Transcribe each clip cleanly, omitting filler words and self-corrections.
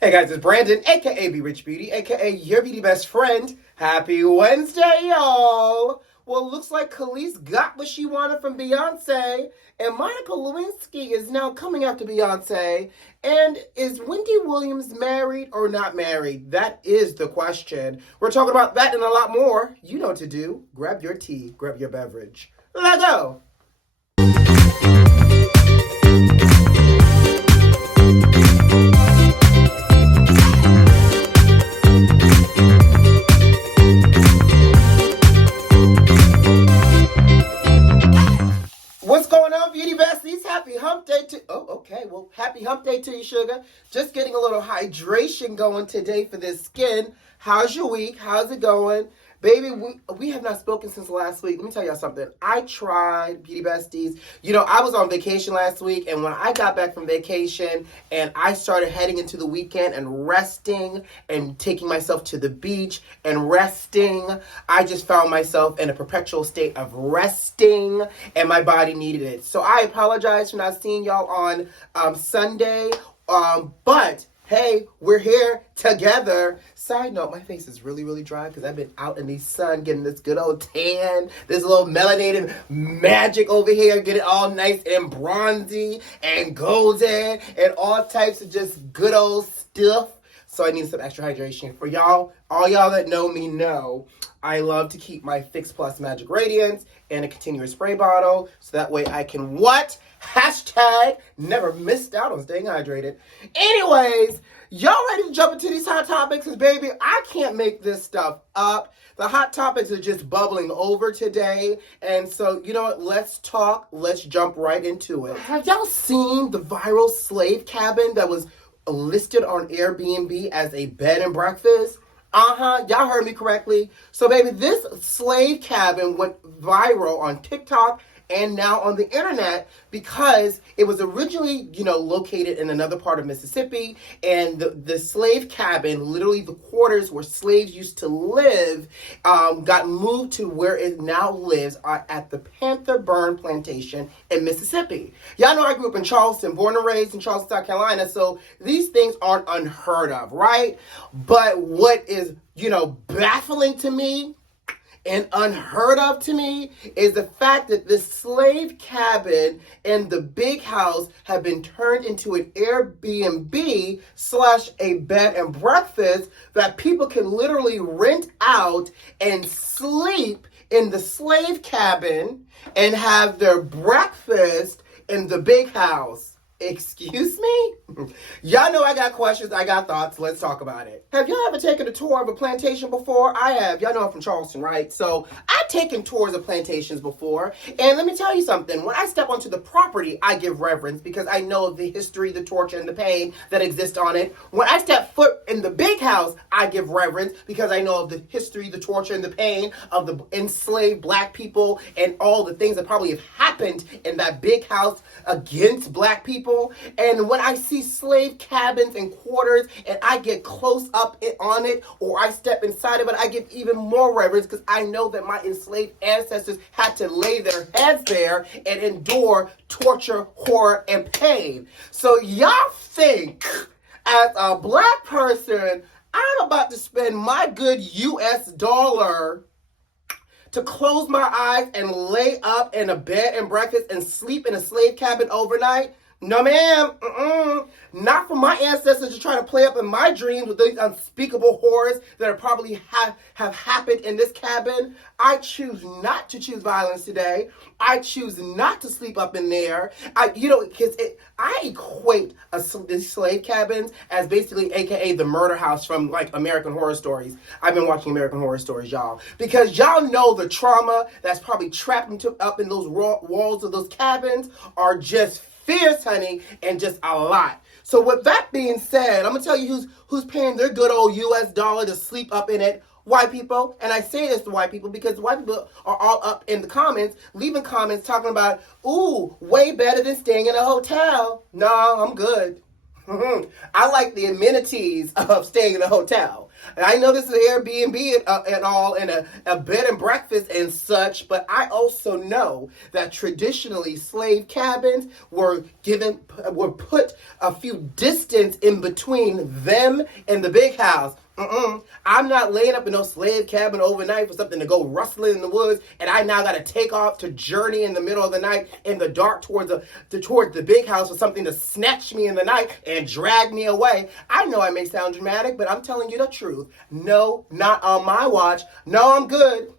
Hey guys, it's Brandon, aka B.Rich Beauty, aka your beauty best friend. Happy Wednesday, y'all! Well, looks like Kelis got what she wanted from Beyonce, and Monica Lewinsky is now coming after Beyonce. And is Wendy Williams married or not married? That is the question. We're talking about that and a lot more. You know what to do. Grab your tea, grab your beverage. Let's go! What's going on, Beauty Besties? Happy hump day to... Oh, okay. Well, happy hump day to you, sugar. Just getting a little hydration going today for this skin. How's your week? How's it going? Baby, we have not spoken since last week. Let me tell y'all something. I tried, Beauty Besties. You know, I was on vacation last week, and when I got back from vacation and I started heading into the weekend and resting and taking myself to the beach and resting, I just found myself in a perpetual state of resting, and my body needed it. So I apologize for not seeing y'all on Sunday, but... hey, we're here together. Side note, my face is really, really dry because I've been out in the sun getting this good old tan, this little melanated magic over here, getting all nice and bronzy and golden and all types of just good old stuff. So I need some extra hydration. For y'all, all y'all that know me know, I love to keep my Fix Plus Magic Radiance in a continuous spray bottle so that way I can what? Hashtag never missed out on staying hydrated. Anyways, y'all ready to jump into these hot topics? Because, baby, I can't make this stuff up. The hot topics are just bubbling over today. And so, you know what? Let's talk. Let's jump right into it. Have y'all seen the viral slave cabin that was listed on Airbnb as a bed and breakfast? Y'all heard me correctly. So, baby, this slave cabin went viral on TikTok and now on the internet because it was originally, located in another part of Mississippi, and the slave cabin, literally the quarters where slaves used to live, got moved to where it now lives at the Panther Burn Plantation in Mississippi. Y'all know I grew up in Charleston, born and raised in Charleston, South Carolina, so these things aren't unheard of, right? But what is, baffling to me and unheard of to me is the fact that this slave cabin and the big house have been turned into an Airbnb / a bed and breakfast that people can literally rent out and sleep in the slave cabin and have their breakfast in the big house. Excuse me? Y'all know I got questions, I got thoughts, let's talk about it. Have y'all ever taken a tour of a plantation before? I have. Y'all know I'm from Charleston, right? So I've taken tours of plantations before, and let me tell you something. When I step onto the property, I give reverence because I know of the history, the torture, and the pain that exists on it. When I step foot in the big house, I give reverence because I know of the history, the torture, and the pain of the enslaved black people and all the things that probably have happened in that big house against black people. And when I see slave cabins and quarters and I get close up on it or I step inside of it, I give even more reverence because I know that my enslaved ancestors had to lay their heads there and endure torture, horror, and pain. So y'all think, as a black person, I'm about to spend my good US dollar to close my eyes and lay up in a bed and breakfast and sleep in a slave cabin overnight? No, ma'am. Not for my ancestors to try to play up in my dreams with these unspeakable horrors that are probably have happened in this cabin. I choose not to choose violence today. I choose not to sleep up in there. Because I equate these slave cabins as basically AKA the murder house from like American Horror Stories. I've been watching American Horror Stories, y'all. Because y'all know the trauma that's probably trapped up in those walls of those cabins are just fierce, honey, and just a lot. So with that being said, I'm gonna tell you who's paying their good old US dollar to sleep up in it. White people. And I say this to white people because white people are all up in the comments, leaving comments talking about, ooh, way better than staying in a hotel. No, I'm good. I like the amenities of staying in a hotel. And I know this is an Airbnb and all, and a bed and breakfast and such, but I also know that traditionally slave cabins were put a few distance in between them and the big house. I'm not laying up in no slave cabin overnight for something to go rustling in the woods, and I now got to take off to journey in the middle of the night in the dark towards the big house for something to snatch me in the night and drag me away. I know I may sound dramatic, but I'm telling you the truth. No, not on my watch. No, I'm good.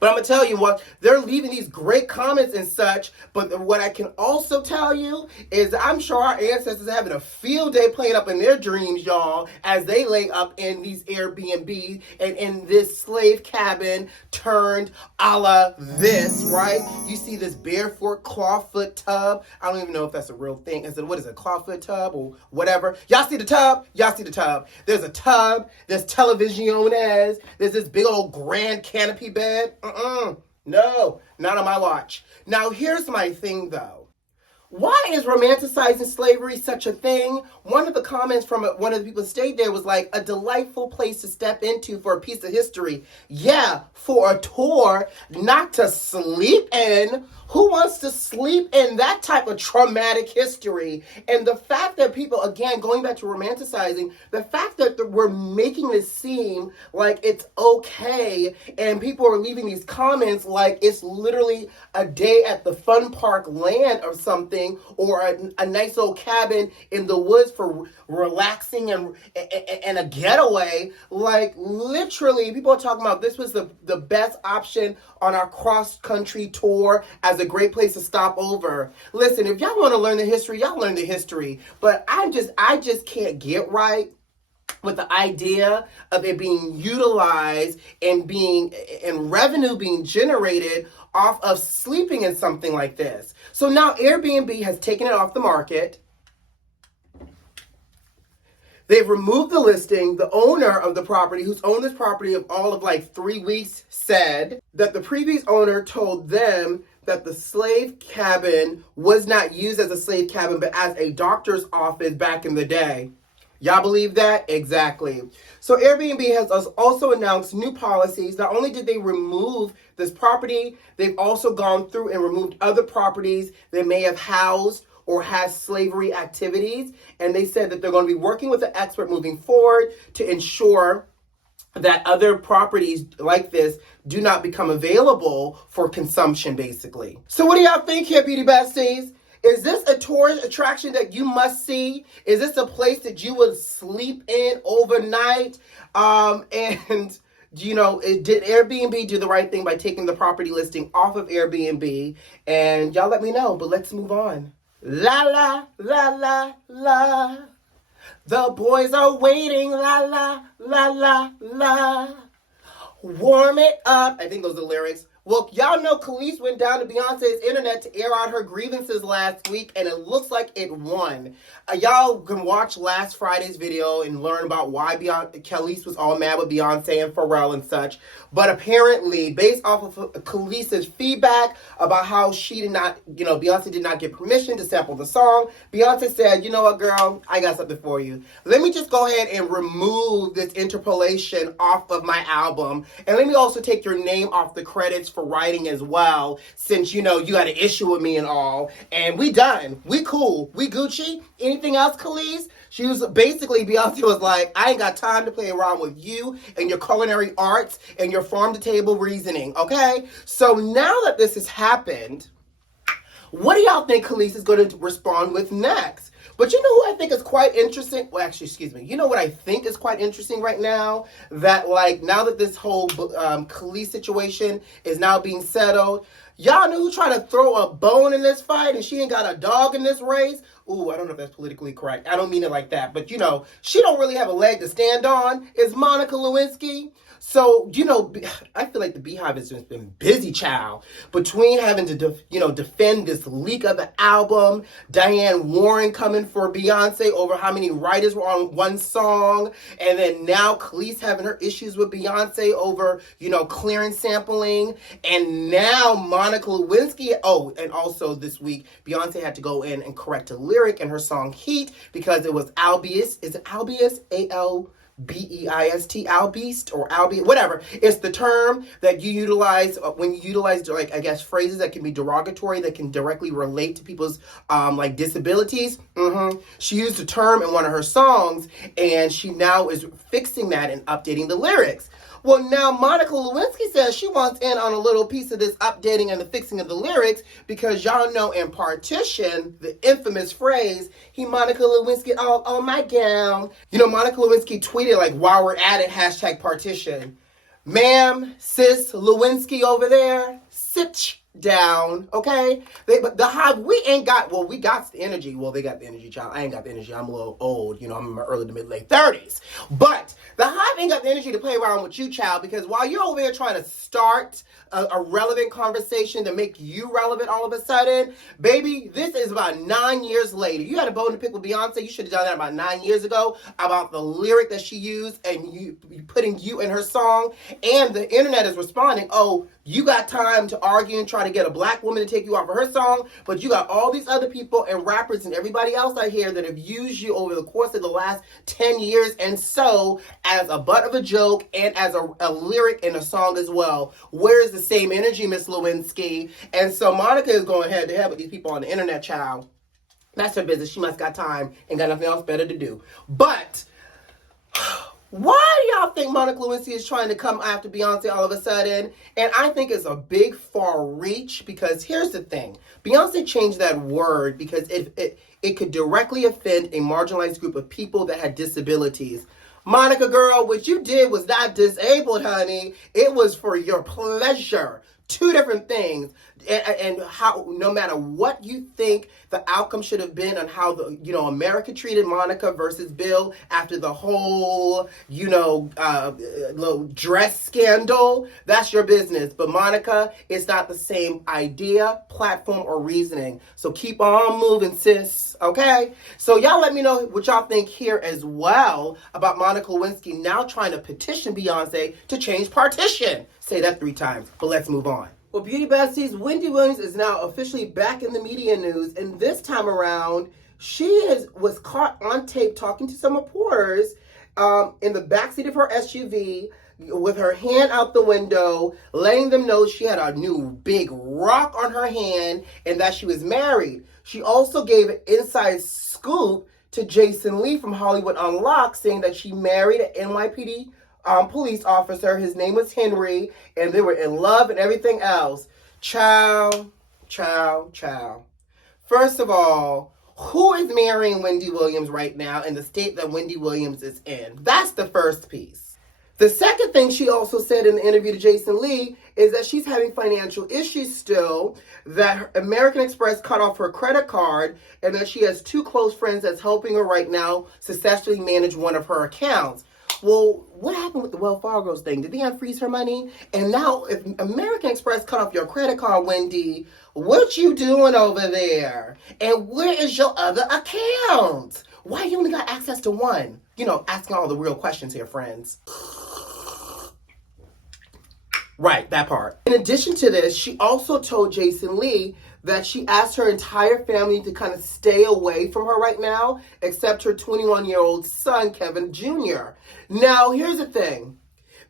But I'm going to tell you what, they're leaving these great comments and such, but what I can also tell you is I'm sure our ancestors are having a field day playing up in their dreams, y'all, as they lay up in these Airbnbs and in this slave cabin turned a la this, right? You see this barefoot clawfoot tub. I don't even know if that's a real thing. What is it, clawfoot tub or whatever? Y'all see the tub? Y'all see the tub. There's a tub. There's televisiones. There's this big old grand canopy bed. No, not on my watch. Now, here's my thing, though. Why is romanticizing slavery such a thing? One of the comments from one of the people who stayed there was like, a delightful place to step into for a piece of history. Yeah, for a tour, not to sleep in. Who wants to sleep in that type of traumatic history? And the fact that people, again, going back to romanticizing, the fact that we're making this seem like it's okay, and people are leaving these comments like it's literally a day at the fun park land or something, or a nice old cabin in the woods for relaxing and a getaway. Like, literally, people are talking about this was the best option on our cross-country tour as a great place to stop over. Listen, if y'all want to learn the history, y'all learn the history. But I just can't get right with the idea of it being utilized and revenue being generated off of sleeping in something like this. So now Airbnb has taken it off the market. They've removed the listing. The owner of the property, who's owned this property of all of like 3 weeks, said that the previous owner told them that the slave cabin was not used as a slave cabin, but as a doctor's office back in the day. Y'all believe that? Exactly. So Airbnb has also announced new policies. Not only did they remove this property, they've also gone through and removed other properties that may have housed or has slavery activities. And they said that they're going to be working with an expert moving forward to ensure that other properties like this do not become available for consumption, basically. So what do y'all think here, Beauty Besties? Is this a tourist attraction that you must see? Is this a place that you would sleep in overnight? And you know, did Airbnb do the right thing by taking the property listing off of Airbnb? And y'all let me know, but let's move on. La la, la la, la. The boys are waiting, la la, la la, la. Warm it up. I think those are the lyrics. Well, y'all know Kelis went down to Beyonce's internet to air out her grievances last week, and it looks like it won. Y'all can watch last Friday's video and learn about why Kelis was all mad with Beyonce and Pharrell and such. But apparently, based off of Kelis's feedback about how she did not, Beyonce did not get permission to sample the song, Beyonce said, you know what, girl, I got something for you. Let me just go ahead and remove this interpolation off of my album, and let me also take your name off the credits for writing as well, since, you got an issue with me and all. And we done. We cool. We Gucci. Anything else, Kelis? Beyonce was like, I ain't got time to play around with you and your culinary arts and your farm-to-table reasoning, okay? So now that this has happened, what do y'all think Kelis is going to respond with next? But you know who I think is quite interesting? Well, actually, excuse me. You know what I think is quite interesting right now? That, now that this whole Kelis situation is now being settled, y'all know who tried to throw a bone in this fight and she ain't got a dog in this race? Ooh, I don't know if that's politically correct. I don't mean it like that. But, she don't really have a leg to stand on. Is Monica Lewinsky. So, I feel like the Beehive has just been busy, child. Between having to, defend this leak of the album, Diane Warren coming for Beyonce over how many writers were on one song, and then now Kelis having her issues with Beyonce over, clearance sampling, and now Monica Lewinsky. Oh, and also this week, Beyonce had to go in and correct a lyric lyric in her song Heat because it was albiest. Is it albiest? Albeist, albeast, or albi, whatever. It's the term that you utilize when you utilize, like, I guess, phrases that can be derogatory, that can directly relate to people's like disabilities. She used the term in one of her songs, and she now is fixing that and updating the lyrics. Well, now Monica Lewinsky says she wants in on a little piece of this updating and the fixing of the lyrics because y'all know in Partition, the infamous phrase, he Monica Lewinsky all on my gown. You know, Monica Lewinsky tweeted, like, while we're at it, hashtag Partition. Ma'am, sis Lewinsky over there, sit down, okay? But the Hive, we got the energy. Well, they got the energy, child. I ain't got the energy. I'm a little old. You know, I'm in my early to mid-late 30s. But the Hive ain't got the energy to play around with you, child, because while you're over there trying to start a relevant conversation to make you relevant all of a sudden, baby, this is about 9 years later. You had a bone to pick with Beyonce. You should have done that about 9 years ago about the lyric that she used and you putting you in her song. And the internet is responding, oh, you got time to argue and try to get a black woman to take you off of her song, but you got all these other people and rappers and everybody else out here that have used you over the course of the last 10 years and so as a butt of a joke and as a lyric in a song as well. Where is the same energy, Miss Lewinsky? And so Monica is going head to head with these people on the internet, child. That's her business. She must got time and got nothing else better to do. But why do y'all think Monica Lewinsky is trying to come after Beyonce all of a sudden? And I think it's a big far reach because here's the thing. Beyonce changed that word because it could directly offend a marginalized group of people that had disabilities. Monica, girl, what you did was not disabled, honey. It was for your pleasure. Two different things. And how, no matter what you think the outcome should have been on how America treated Monica versus Bill after the whole, little dress scandal, that's your business. But Monica, it's not the same idea, platform, or reasoning. So keep on moving, sis. Okay? So y'all let me know what y'all think here as well about Monica Lewinsky now trying to petition Beyonce to change Partition. Say that 3 times, but let's move on. Well, Beauty Besties, Wendy Williams is now officially back in the media news, and this time around, she was caught on tape talking to some reporters in the backseat of her SUV with her hand out the window, letting them know she had a new big rock on her hand and that she was married. She also gave an inside scoop to Jason Lee from Hollywood Unlocked, saying that she married an NYPD police officer. His name was Henry, and they were in love and everything else. Child. First of all, who is marrying Wendy Williams right now in the state that Wendy Williams is in? That's the first piece. The second thing she also said in the interview to Jason Lee is that she's having financial issues still, that American Express cut off her credit card, and that she has 2 close friends that's helping her right now successfully manage one of her accounts. Well, what happened with the Wells Fargo's thing? Did they unfreeze her money? And now, if American Express cut off your credit card, Wendy, what you doing over there? And where is your other account? Why you only got access to one? Asking all the real questions here, friends. Right, that part. In addition to this, she also told Jason Lee that she asked her entire family to kind of stay away from her right now, except her 21-year-old son, Kevin Jr. Now, here's the thing.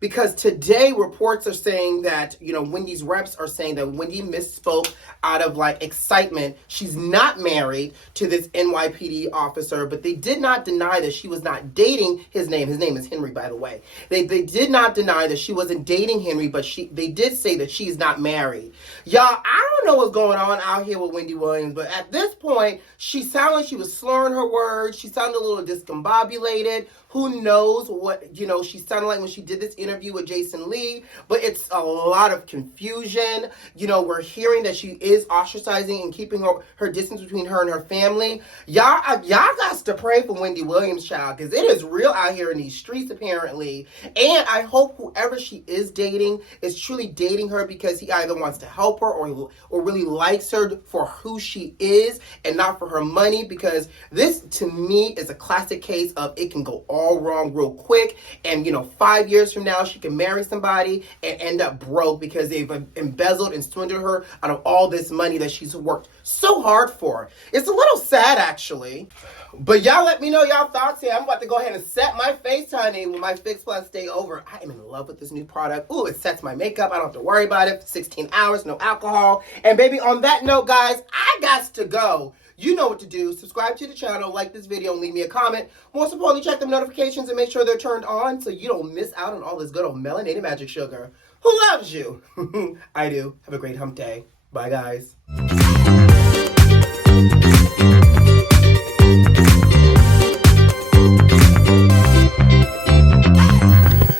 Because today reports are saying that, Wendy's reps are saying that Wendy misspoke out of excitement. She's not married to this NYPD officer, but they did not deny that she was not dating his name. His name is Henry, by the way. They did not deny that she wasn't dating Henry, but they did say that she's not married. Y'all, I don't know what's going on out here with Wendy Williams, but at this point, she sounded like she was slurring her words. She sounded a little discombobulated. Who knows what, she sounded like when she did this interview with Jason Lee, but it's a lot of confusion. We're hearing that she is ostracizing and keeping her distance between her and her family. Y'all got to pray for Wendy Williams, child, because it is real out here in these streets, apparently. And I hope whoever she is dating is truly dating her because he either wants to help her or really likes her for who she is and not for her money, because this, to me, is a classic case of it can go all all wrong real quick. And, 5 years from now, she can marry somebody and end up broke because they've embezzled and swindled her out of all this money that she's worked so hard for. It's a little sad, actually. But y'all let me know y'all thoughts here. I'm about to go ahead and set my face, honey, with my Fix Plus Stay Over. I am in love with this new product. Ooh, it sets my makeup. I don't have to worry about it. 16 hours, no alcohol. And baby, on that note, guys, I got to go. You know what to do. Subscribe to the channel, like this video, and leave me a comment. Most importantly, check the notifications and make sure they're turned on so you don't miss out on all this good old melanated magic sugar. Who loves you? I do. Have a great hump day. Bye, guys.